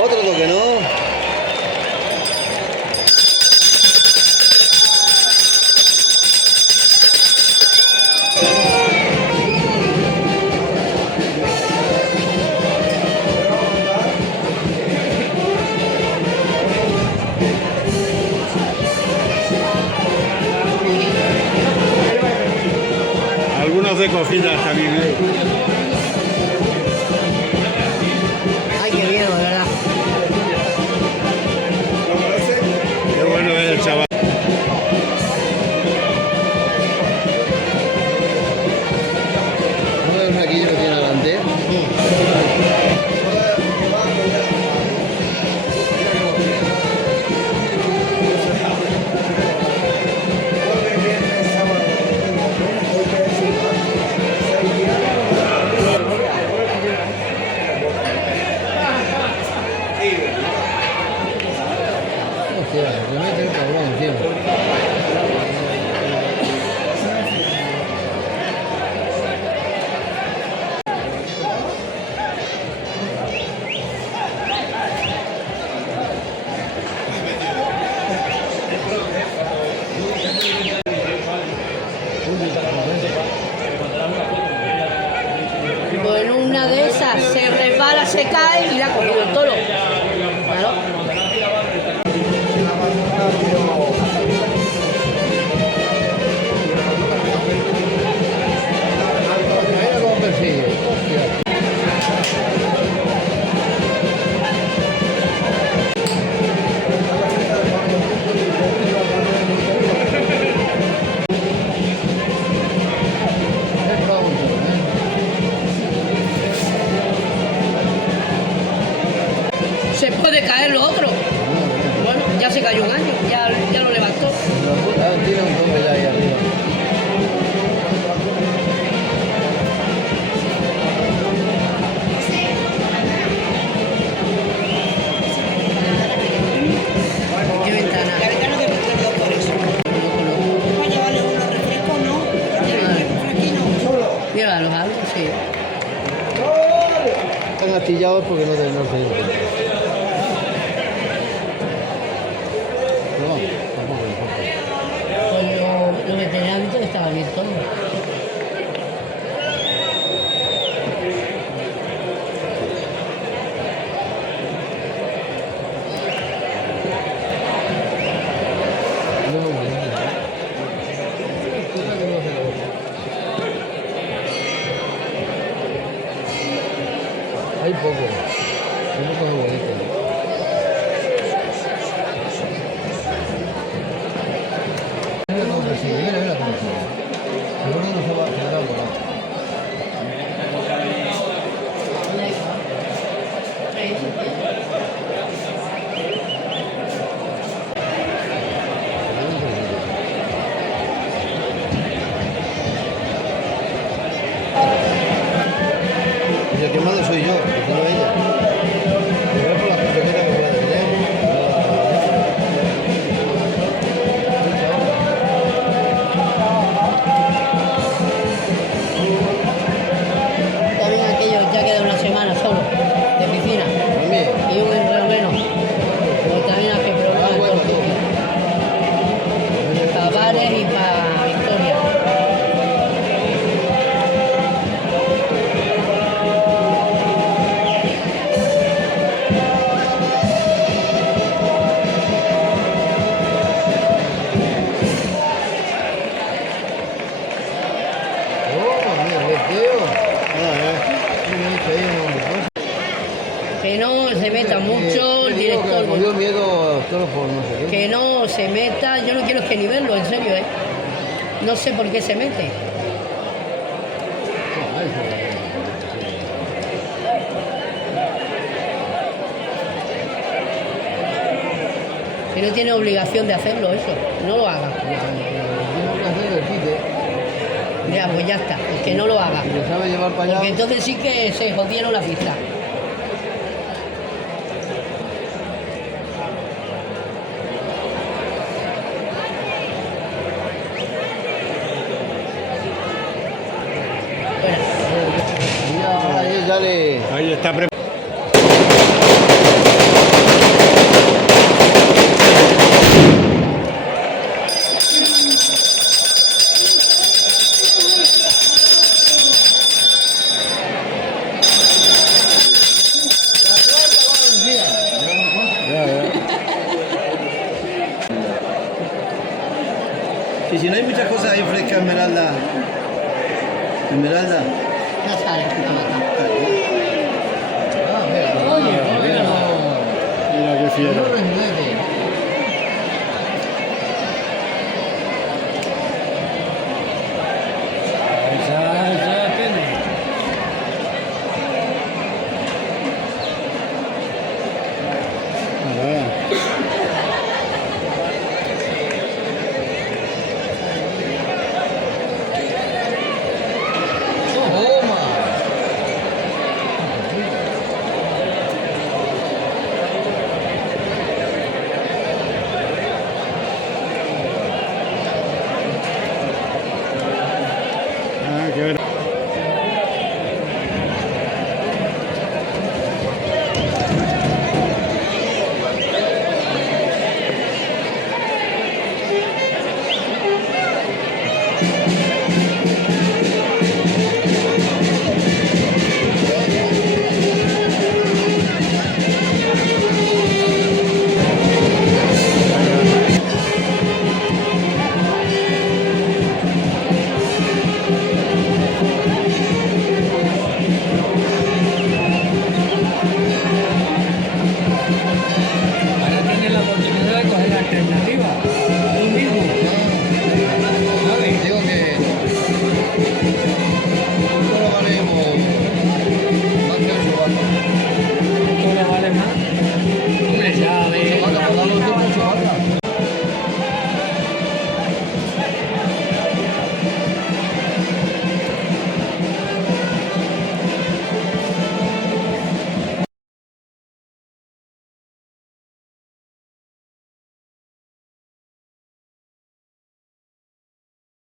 Otro toque, ¿no? Algunos de cogidas también, ¿eh? Ay, qué bien, la verdad. Qué bueno es el chaval. ¿No ves un raquillo que tiene delante? Hostia, se mete el cabrón encima. Pues en una de esas se resbala, se cae y la ha cogido el toro. Claro. Mira cómo persigue. Hostia. Es bravo un toro, ¿eh? Se puede caer lo otro. Bueno, ya se cayó un año, ya lo levantó. Tira un toque ya ahí arriba. ¿Qué ventana? La ventana de recuerdo por eso. Para llevarle unos refrescos, ¿no? Mira, los algo, sí. Están astillados porque no tienen norte. Pero vamos, tampoco importa. Pues lo que tenía antes estaba bien todo. Hay poco. Hay poco de bonito. Mira cómo persigue, mira cómo persigue. Seguro que no se va a quedar volando. Y el que manda soy yo, porque no ella. Pero es por las consecuencias que puede tener. También aquello ya queda una semana solo, de piscina. También. Y un enredo menos. Pues también hay que probar Ah, bueno, todo. para bares y para Victoria. Oh, mira, qué tío. Qué bonito ahí, ¿no? Que no se meta mucho el Que digo que director. cogió miedo solo por no sé qué. Que no se meta, yo no quiero es que ni verlo, en serio, ¿eh? No sé por qué se mete. Ah, eso. Que no tiene obligación de hacerlo eso, no lo haga. Tengo que hacer el quite. Ya, pues ya está, que no lo haga. Si lo sabe llevar para allá. Porque entonces sí que se jodieron la pista. dale. Ahí está preparado. Y si no hay muchas cosas ahí frescas, Esmeralda. Esmeralda. Ya sale, puta vaca. Ah, mira. Mira qué fiero.